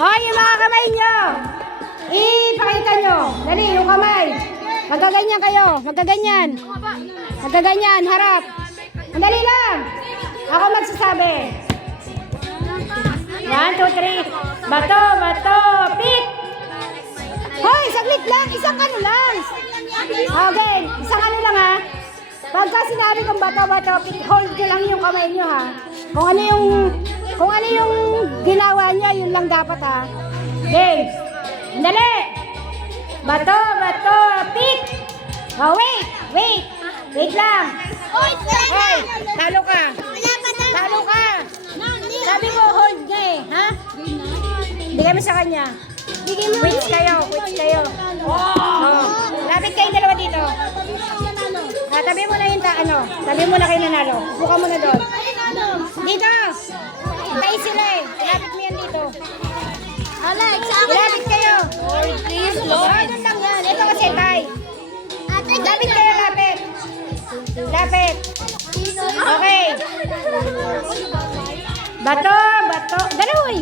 Hoy, yung mga kamay nyo. Ipakita nyo. Dali, yung kamay. Magaganyan kayo. Magaganyan. Magaganyan, harap. Madali lang. Ako magsasabi. 1, 2, 3. Bato, bato, pick. Hoy, saglit lang. Isang ano lang. Okay, isang ano lang ha. Pagka sinabi kong bato, bato, pick, hold nyo lang yung kamay nyo ha. Kung ano yung ginawa niya, yun lang dapat ha. Game. Dali. Bato, bato, pick. Oh, wait. Wait lang. Hey, talo ka. Talo ka. Sabi ko, hold niya eh. Ha? Bigay mo sa kanya. Quits kayo. Oh. Lapit kayong dalawa dito. Tabi mo na yung tabi mo na kayo nanalo. Buka mo na doon. Dito. Tayo sila eh. Lapit mo yan dito. Alex, Lapit kayo. please, Doon lang yan. Ito kasi tay. Lapit kayo, lapit. Lapit. Okay. Bato, bato. Daloy.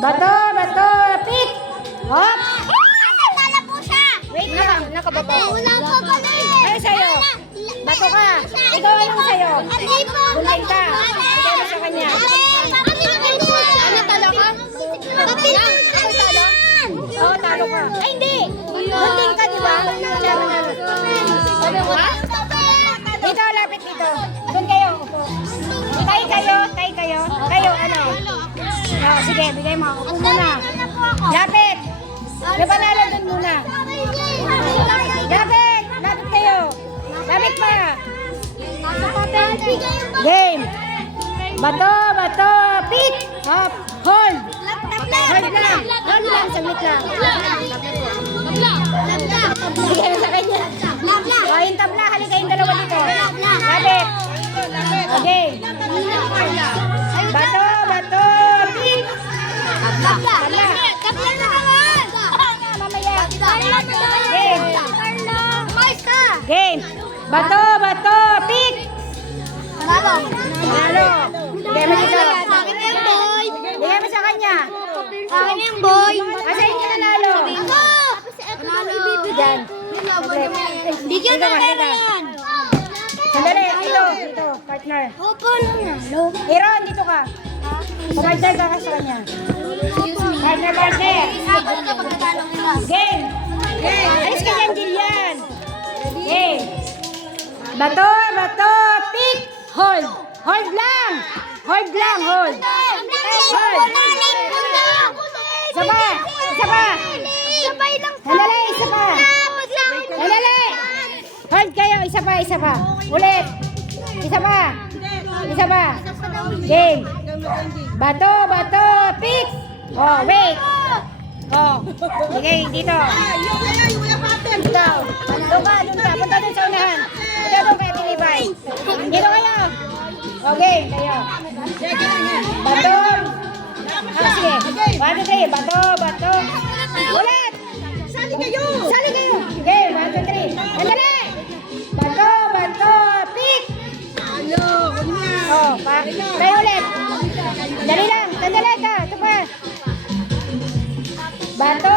Bato, bato. Pick. Hop. Tala po siya. Wait lang. Nakababa. Wala po pala eh. Ano sa'yo? Bato ka. Ikaw anong sa'yo? Hindi po. Gulay ka. Ikaw na sa kanya. Ano talo ka? Ako talo? Oo, talo ka. Ay, hindi. Gunding ka, di ba? Kaya manalo. Ha? Dito, lapit dito. Doon kayo. Upo. Tay kayo. Kayo, ano? Oh, sige, bigay mo. Upo muna. Lapit. Napanalo doon muna. Lapit kayo. Lapit pa. Game. Bato, bato, pick. Hop, hold. Hold lang. Hold lang, saglit lang. Bigay na sa kanya. O, yung tabla, halika yung dalawa dito. Lapit. Okay. Bato, bato, pick. Tabla. Mamaya. Game. Bato, bato, pick. Halo. Bigay mo dito. Bigay mo sa kanya. Akin yung boy. Asa yung nanalo? Diyan. Bigyan na pera yan. Sandali, dito, partner. Opo nanalo. Aaron, dito ka. Partner ka sa kanya. Partner. Game. Alis ka dyan, Jillian. Game. Bato, pick. Hold. Hold lang. Hold. Isa pa. Sabay lang po. Sandali, isa pa. Sandali. Hold kayo, isa pa. Ulit. Isa pa. Game. Bato, pick. Oh, wait. Oh, sige, dito. Dito. Doon ka. Punta doon sa unahan. Punta doon kayo, Pilipay. Dito kayo. Okay, kayo. Bato. Sige. 1, 2, 3. Bato. Ulit. Sali kayo. Okay, 1, 2, 3. Sandali. Bato, pick. Oh, tayo ulit. Dali lang. Sandali ka. Ito pa. Bato,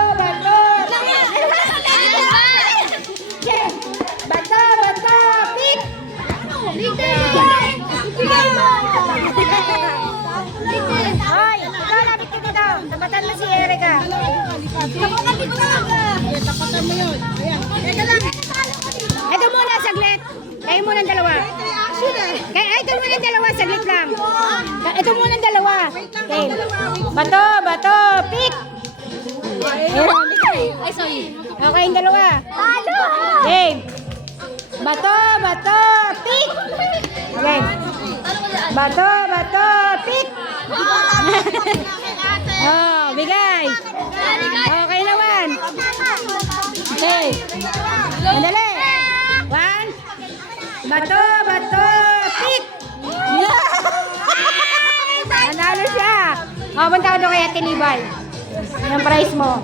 pick. Hoy, ikaw lapit ka dito. Tapatan mo si Erica. Tapatan mo yun. Ito muna, saglit. Kayo muna ang dalawa. Ito muna ang dalawa, saglit lang. Ito muna ang dalawa. Okay. Bato, pick. Ay, sorry. Okay, yung dalawa. Game. Bato, pick. Okay. Bato, pick. Oh, bigay. Okay naman. Okay. Mandali. 1. Bato, pick. Nanalo siya. Punta ka doon kay Ate Libay. Yung prize mo.